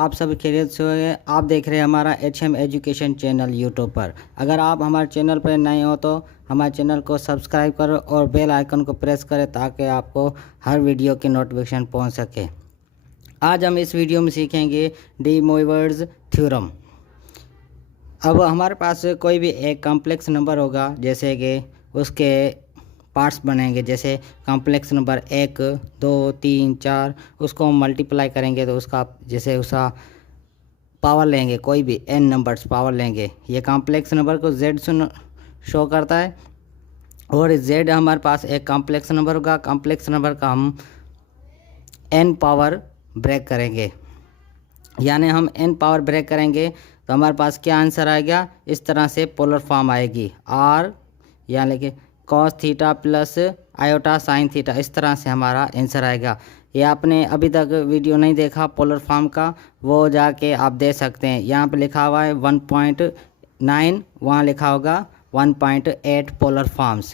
आप सभी खैरियत से होंगे। आप देख रहे हैं हमारा HM एजुकेशन चैनल यूट्यूब पर। अगर आप हमारे चैनल पर नए हो तो हमारे चैनल को सब्सक्राइब करो और बेल आइकन को प्रेस करें ताकि आपको हर वीडियो की नोटिफिकेशन पहुंच सके। आज हम इस वीडियो में सीखेंगे डी मोइवर्स थ्योरम। अब हमारे पास कोई भी एक कॉम्प्लेक्स नंबर होगा, जैसे कि उसके पार्ट्स बनेंगे, जैसे कॉम्प्लेक्स नंबर 1, 2, 3, 4, उसको हम मल्टीप्लाई करेंगे तो उसका जैसे उसका पावर लेंगे, कोई भी n नंबर्स पावर लेंगे। ये कॉम्प्लेक्स नंबर को z से शो करता है और z हमारे पास एक कॉम्प्लेक्स नंबर होगा। कॉम्प्लेक्स नंबर का हम n पावर ब्रेक करेंगे, यानी हम n पावर ब्रेक करेंगे तो हमारे पास क्या आंसर आएगा, इस तरह से पोलर फॉर्म आएगी r यानी कि cos theta plus iota sine theta, इस तरह से हमारा आंसर आएगा। ये आपने अभी तक वीडियो नहीं देखा पोलर फॉर्म का, वो जाके आप दे सकते हैं। यहाँ पे लिखा हुआ है 1.9, वहाँ लिखा होगा 1.8 पोलर फॉर्म्स।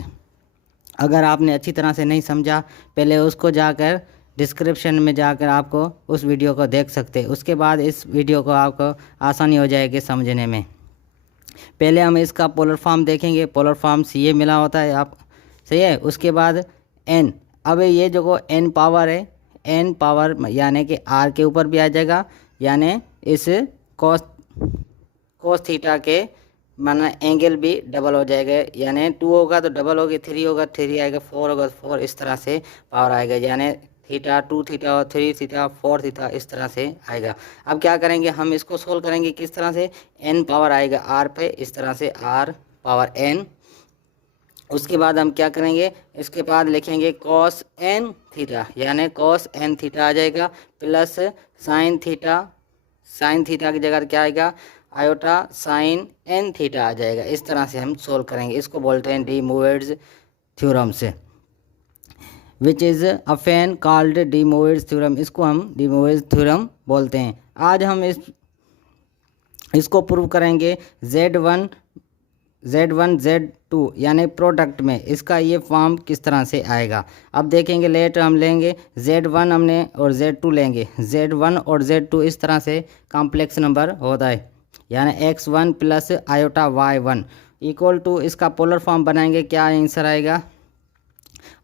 अगर आपने अच्छी तरह से नहीं समझा, पहले उसको जाकर डिस्क्रिप्शन में जाकर आपको उस वीडियो को देख सकते हैं। उसके बाद इस वीडियो को आपको आसानी हो जाएगी समझने में। पहले हम इसका पोलर फॉर्म देखेंगे। पोलर फॉर्म ये मिला होता है, आप सही है। उसके बाद n, अब ये जो n पावर है, n पावर यानी कि r के ऊपर भी आ जाएगा, यानी इस कोस थीटा के माना एंगल भी डबल हो जाएगा, यानी 2 होगा तो डबल होगी, 3 होगा 3 आएगा, 4 होगा तो 4, इस तरह से पावर आएगा, यानी थीटा 2 थीटा और 3 थीटा 4 थीटा, इस तरह से आएगा। अब क्या करेंगे, हम इसको सोल्व करेंगे किस तरह से, n पावर आएगा r पे, इस तरह से r पावर n। उसके बाद हम क्या करेंगे, इसके बाद लिखेंगे कॉस n थीटा, यानी कॉस n थीटा आ जाएगा, प्लस साइन थीटा की जगह क्या आएगा, आयोटा साइन n थीटा आ जाएगा। इस तरह से हम सोल्व करेंगे। इसको बोलते हैं डी मोइवर्स थ्योरम से, which is Afen called D Moivre's theorem. इसको हम डी मोइवर्स थ्योरम बोलते हैं। आज हम इसको प्रूव करेंगे Z1 Z2 यानी प्रोडक्ट में इसका ये फॉर्म किस तरह से आएगा। अब देखेंगे, लेट हम लेंगे Z1 हमने और Z2 लेंगे। Z1 और Z2 इस तरह से कॉम्प्लेक्स नंबर होता है, यानी x1 plus iota y1 equal to, इसका पोलर फॉर्म बनाएंगे, क्या आंसर आएगा,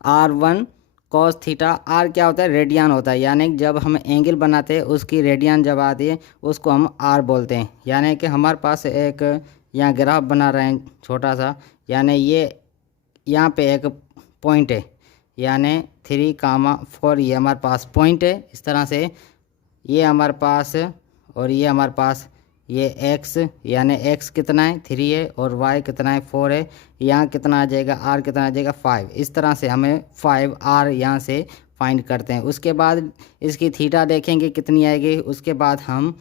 r1 कॉस थीटा। r क्या होता है, रेडियन होता है, यानी जब हम एंगल बनाते हैं उसकी रेडियन जब आती है उसको हम r बोलते हैं। यानी कि हमारे पास एक यहाँ ग्राफ बना रहे हैं छोटा सा, यानी ये यहाँ पे एक पॉइंट है, यानी 3,4 ये हमारे पास पॉइंट है। इस तरह से ये हमारे पास और ये हमारे पास ये x, यानी x कितना है 3 है और y कितना है 4 है। यहाँ कितना आ जाएगा, r कितना आ जाएगा 5। इस तरह से हमें 5r यहाँ से फाइंड करते हैं। उसके बाद इसकी थीटा देखेंगे कितनी आएगी, उसके बाद हम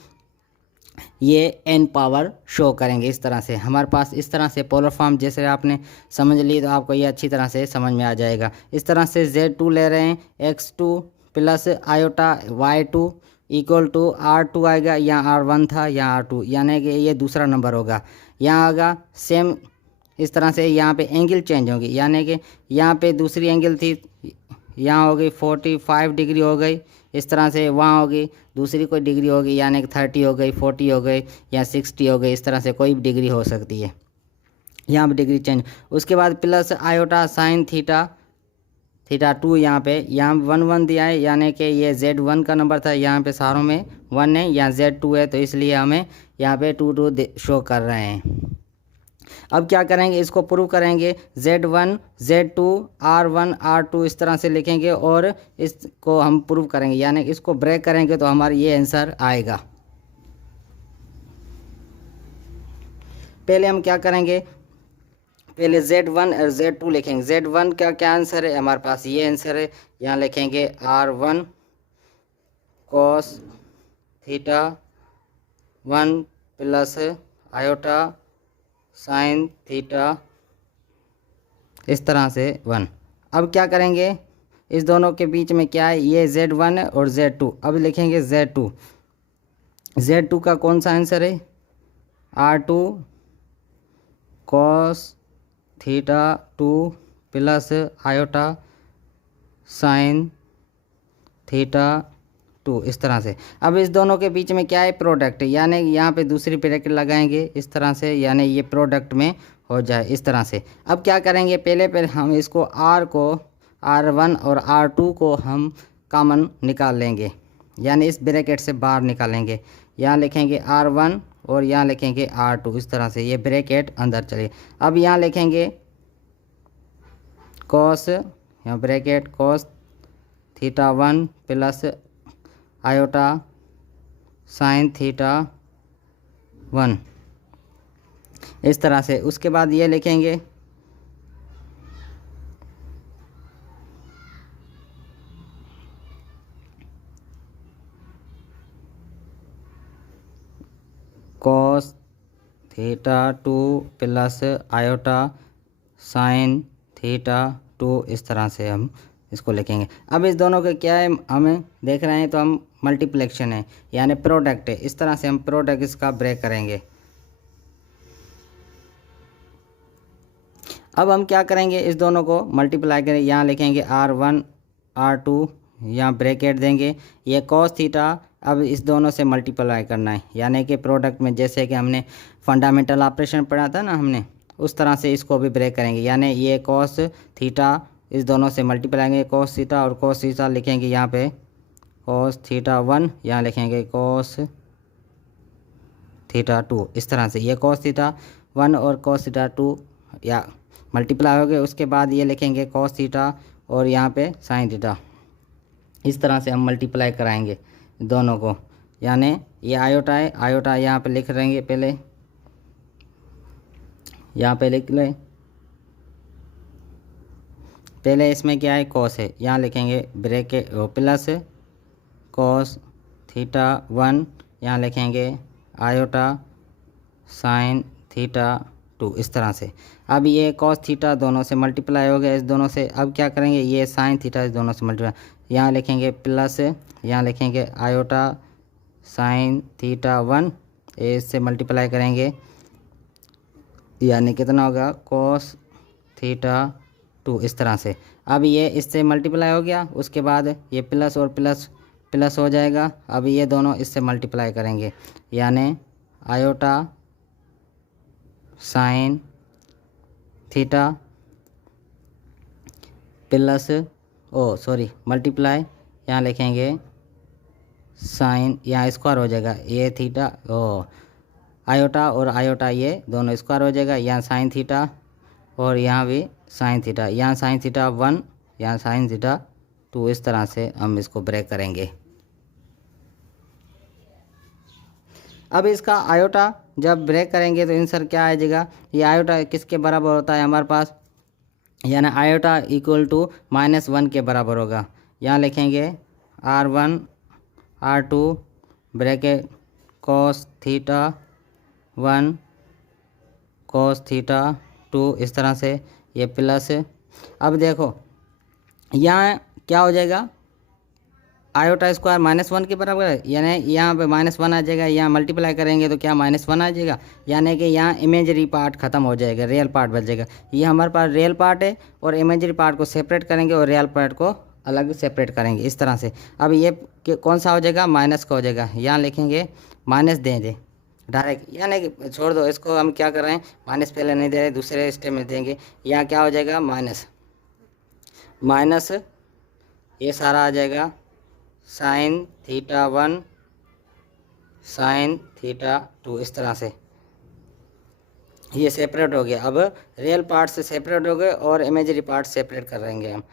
ये n पावर शो करेंगे। इस तरह से हमारे पास इस तरह से पोलर फॉर्म जैसे आपने समझ ली तो आपको ये अच्छी तरह से समझ में आ जाएगा। इस तरह से Z2 ले रहे हैं, x2 plus iota y2 equal to r2 आएगा, यहाँ r1 था यहाँ r2, यानी कि ये दूसरा नंबर होगा। यहाँ आएगा सेम इस तरह से, यहाँ पे एंगल चेंज होगी, यानी कि यहाँ पे दूसरी एंगल थी, यहाँ हो गई 45 डिग्री हो गई, इस तरह से वहाँ होगी दूसरी कोई डिग्री होगी, यानी कि 30 हो गई, 40 हो गई या 60 हो गई, इस तरह से कोई भी डिग्री हो सकती है, यहाँ पे डिग्री चेंज। उसके बाद प्लस आयोटा साइन थीटा 2, यहाँ पे 1 दिया है, यानी कि ये Z1 का नंबर था, यहाँ पे सारों में 1 है, यहाँ Z2 है, तो इसलिए हमें यहाँ पे 2 शो कर रहे हैं। अब क्या करेंगे, इसको प्रूव करेंगे, Z1 Z2 R1 R2 इस तरह से लिखेंगे और इसको हम प्रूव करेंगे, यानी इसको ब्रेक करेंगे तो हमारा ये आंसर आएगा। पहले हम क्या करेंगे, पहले Z1 और Z2 लिखेंगे। Z1 का क्या आंसर है, हमारे पास ये आंसर है, यहाँ लिखेंगे R1 cos theta 1 plus iota sine theta, इस तरह से 1। अब क्या करेंगे, इस दोनों के बीच में क्या है, ये Z1 है और Z2। अब लिखेंगे Z2 का कौन सा आंसर है, R2 cos theta 2 plus iota sine theta 2 इस तरह से। अब इस दोनों के बीच में क्या है, प्रोडक्ट, यानी यहाँ पे दूसरी ब्रैकेट लगाएंगे इस तरह से, यानी ये प्रोडक्ट में हो जाए इस तरह से। अब क्या करेंगे, पहले हम इसको R1 और R2 को हम कॉमन निकाल लेंगे, यानी इस ब्रैकेट से बाहर निकालेंगे। यहाँ लिखेंगे R1 और यहाँ लिखेंगे R2 इस तरह से, ये ब्रैकेट अंदर चले। अब यहाँ लिखेंगे कॉस, यहाँ bracket cos theta 1 plus iota sine theta 1 इस तरह से। उसके बाद ये लिखेंगे cos theta 2 plus iota sine theta 2 इस तरह से हम इसको लिखेंगे। अब इस दोनों के क्या है, हमें देख रहे हैं तो हम मल्टीप्लेक्शन है, यानी प्रोडक्ट है, इस तरह से हम प्रोडक्ट इसका ब्रेक करेंगे। अब हम क्या करेंगे, इस दोनों को मल्टीप्लाई करें, यहाँ लिखेंगे R1 R2, यहाँ ब्रैकेट देंगे, ये कॉस थीटा। अब इस दोनों से मल्टीप्लाई करना है, यानी कि प्रोडक्ट में जैसे कि हमने फंडामेंटल ऑपरेशन पढ़ा था ना हमने, उस तरह से इसको भी ब्रेक करेंगे, यानी ये कॉस थीटा इस दोनों से मल्टीप्लाई करेंगे, कॉस थीटा और कॉस थीटा लिखेंगे यहाँ पे कॉस थीटा 1, यहाँ लिखेंगे कॉस थीटा 2 इस तरह से। ये कॉस थीटा 1 और कॉस थीटा 2 या मल्टीप्लाई हो गए। उसके बाद ये लिखेंगे कॉस थीटा और यहाँ पे साइन थीटा, इस तरह से हम मल्टीप्लाई कराएंगे दोनों को, यानी ये आयोटा है, आयोटा यहाँ पे लिख लेंगे, पहले यहाँ पे लिख लें, पहले इसमें क्या है कॉस है, यहाँ लिखेंगे ब्रैकेट प्लस कॉस थीटा 1, यहाँ लिखेंगे आयोटा साइन थीटा 2 इस तरह से। अब ये कॉस थीटा दोनों से मल्टीप्लाई हो गया इस दोनों से। अब क्या करेंगे, ये साइन थीटा इस दोनों से मल्टीप्लाई, यहाँ लिखेंगे प्लस, यहाँ लिखेंगे आयोटा साइन थीटा 1, इससे मल्टीप्लाई करेंगे, यानी कितना होगा कॉस थीटा 2 इस तरह से। अब ये इससे मल्टीप्लाई हो गया, उसके बाद ये प्लस और प्लस प्लस हो जाएगा। अब ये दोनों इससे मल्टीप्लाई करेंगे, यानी iota sine theta plus multiply, यहाँ लिखेंगे साइन, यहाँ स्क्वायर हो जाएगा, ये थीटा आयोटा और आयोटा ये दोनों स्क्वायर हो जाएगा, यहाँ साइन थीटा और यहाँ भी साइन थीटा, यहाँ साइन थीटा 1 यहाँ साइन थीटा 2 इस तरह से हम इसको ब्रेक करेंगे। अब इसका आयोटा जब ब्रेक करेंगे तो आंसर क्या आ जाएगा, ये आयोटा किसके बराबर होता है हमारे पास, यानी आयोटा इक्वल टू -1 के बराबर होगा। यहाँ लिखेंगे R1 R2 bracket cos theta 1 cos theta 2 इस तरह से, ये प्लस। अब देखो यहाँ क्या हो जाएगा, आयोटा स्क्वायर -1 के बराबर है, यानी यहाँ पे -1 आ जाएगा, यहाँ मल्टीप्लाई करेंगे तो क्या -1 आ जाएगा, यानी कि यहाँ इमेजरी पार्ट खत्म हो जाएगा, रियल पार्ट बच जाएगा। ये हमारे पास रियल पार्ट है और इमेजरी पार्ट को सेपरेट करेंगे और रियल पार्ट को अलग सेपरेट करेंगे इस तरह से। अब ये कौन सा हो जाएगा, माइनस का हो जाएगा, यहाँ लिखेंगे माइनस दे डायरेक्ट, यानी कि छोड़ दो इसको, हम क्या कर रहे हैं माइनस पहले नहीं दे रहे, दूसरे स्टेप में देंगे। यहाँ क्या हो जाएगा माइनस ये सारा आ जाएगा साइन थीटा 1 साइन थीटा 2 इस तरह से, ये सेपरेट हो गया। अब रियल पार्ट से सेपरेट हो गए और इमेजरी पार्ट सेपरेट कर रहेंगे हम।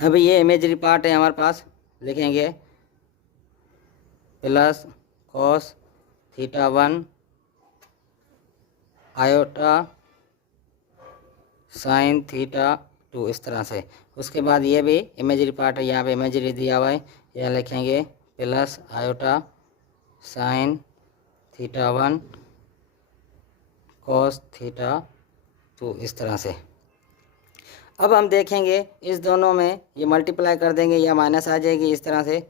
अब ये इमेजरी पार्ट है हमारे पास, लिखेंगे plus cos theta 1 iota sine theta 2 इस तरह से। उसके बाद ये भी इमेजरी पार्ट है, यहाँ पे इमेजरी दिया हुआ है, यहाँ लिखेंगे plus iota sine theta 1 cos theta 2 इस तरह से। अब हम देखेंगे इस दोनों में ये मल्टीप्लाई कर देंगे या माइनस आ जाएगी इस तरह से,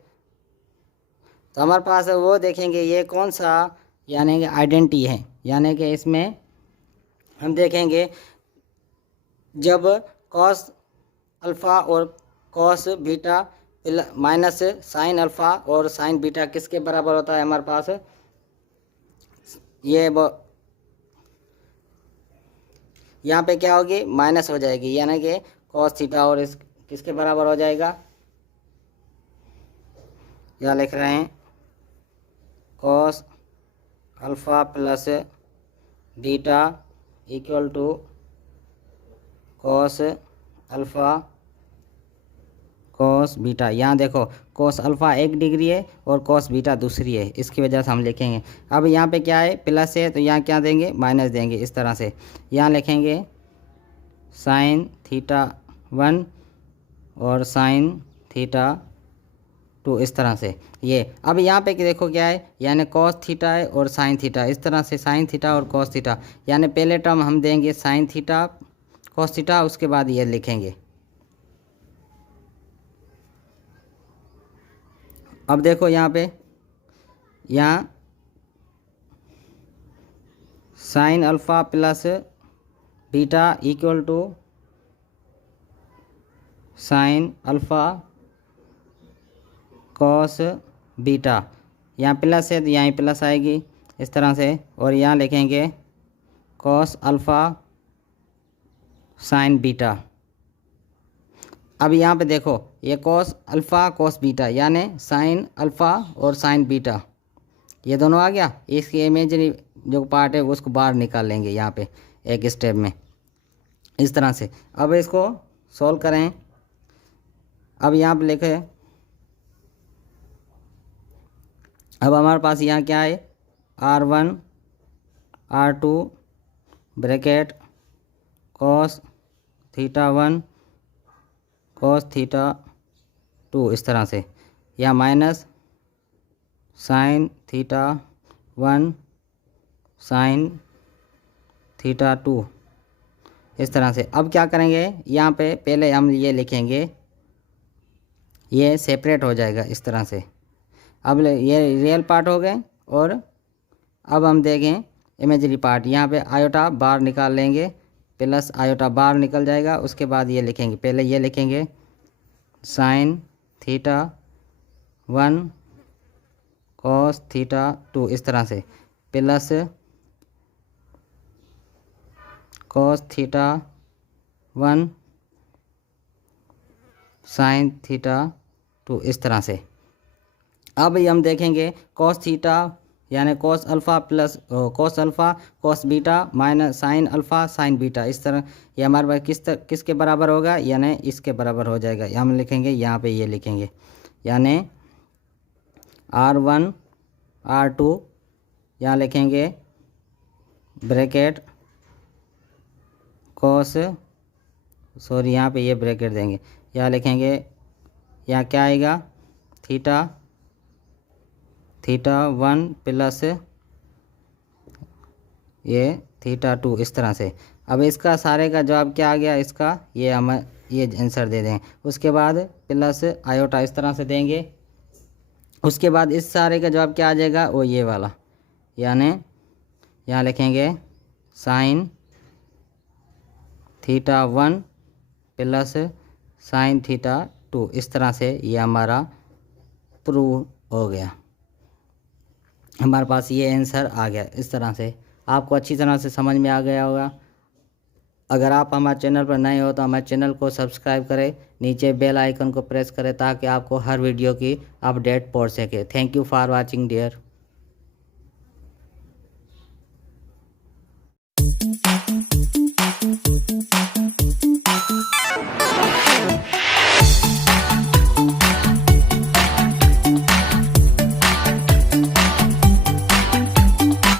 तो हमारे पास वो देखेंगे ये कौन सा, यानी कि आइडेंटिटी है, यानी कि इसमें हम देखेंगे जब कॉस अल्फ़ा और cos beta minus sine alpha और साइन बीटा किसके बराबर होता है हमारे पास, ये यहाँ पे क्या होगी, माइनस हो जाएगी, यानी कि कॉस थीटा और इस किसके बराबर हो जाएगा, यहाँ लिख रहे हैं cos alpha plus beta equal to cos alpha cos beta. यहाँ देखो कॉस अल्फ़ा 1 डिग्री है और कॉस बीटा दूसरी है, इसकी वजह से हम लिखेंगे। अब यहाँ पे क्या है, प्लस है, तो यहाँ क्या देंगे, माइनस देंगे, इस तरह से यहाँ लिखेंगे साइन थीटा 1 और साइन थीटा 2, इस तरह से ये। अब यहाँ पे देखो क्या है, यानी कॉस थीटा है और साइन थीटा, इस तरह से साइन थीटा और कॉस थीटा, यानी पहले टर्म हम देंगे साइन थीटा कॉस थीटा, उसके बाद ये लिखेंगे। अब देखो यहाँ पे, यहाँ sine alpha plus beta equal to sine alpha cos beta, यहाँ प्लस है तो यहाँ प्लस आएगी, इस तरह से, और यहाँ लिखेंगे कॉस अल्फ़ा साइन बीटा। अब यहाँ पे देखो ये कॉस अल्फ़ा कॉस बीटा, यानी साइन अल्फ़ा और साइन बीटा, ये दोनों आ गया। इसकी इमेजरी जो पार्ट है उसको बाहर निकाल लेंगे यहाँ पे एक स्टेप में, इस तरह से। अब इसको सॉल्व करें। अब यहाँ पे लिखे, अब हमारे पास यहाँ क्या है, R1 R2 bracket cos theta 1 cos theta 2, इस तरह से, या minus sine theta 1 sine theta 2, इस तरह से। अब क्या करेंगे, यहाँ पे पहले हम ये लिखेंगे, ये सेपरेट हो जाएगा इस तरह से। अब ये रियल पार्ट हो गए, और अब हम देखें इमेजरी पार्ट, यहाँ पे आयोटा बाहर निकाल लेंगे, प्लस आयोटा बाहर निकल जाएगा, उसके बाद ये लिखेंगे, पहले ये लिखेंगे साइन थीटा 1 कॉस थीटा 2, इस तरह से, plus cos theta 1 sine theta 2, इस तरह से। अब हम देखेंगे कॉस थीटा यानी cos alpha plus cos alpha cos beta minus sine alpha sine beta, इस तरह ये हमारे पास किसके बराबर होगा, यानी इसके बराबर हो जाएगा। हम लिखेंगे यहाँ पे ये लिखेंगे, यानी R1 R2, यहाँ लिखेंगे ब्रैकेट कॉस, सॉरी यहाँ पे ये ब्रैकेट देंगे, यहाँ लिखेंगे, यहाँ क्या आएगा, थीटा 1 प्लस ये थीटा 2, इस तरह से। अब इसका सारे का जवाब क्या आ गया, इसका ये हम ये आंसर दे दें, उसके बाद प्लस आयोटा इस तरह से देंगे, उसके बाद इस सारे का जवाब क्या आ जाएगा, वो ये वाला, यानी यहाँ लिखेंगे sine theta 1 plus sine theta 2, इस तरह से ये हमारा प्रूव हो गया। हमारे पास ये आंसर आ गया। इस तरह से आपको अच्छी तरह से समझ में आ गया होगा। अगर आप हमारे चैनल पर नए हो तो हमारे चैनल को सब्सक्राइब करें, नीचे बेल आइकन को प्रेस करें ताकि आपको हर वीडियो की अपडेट पहुंच सके। Thank you for watching dear.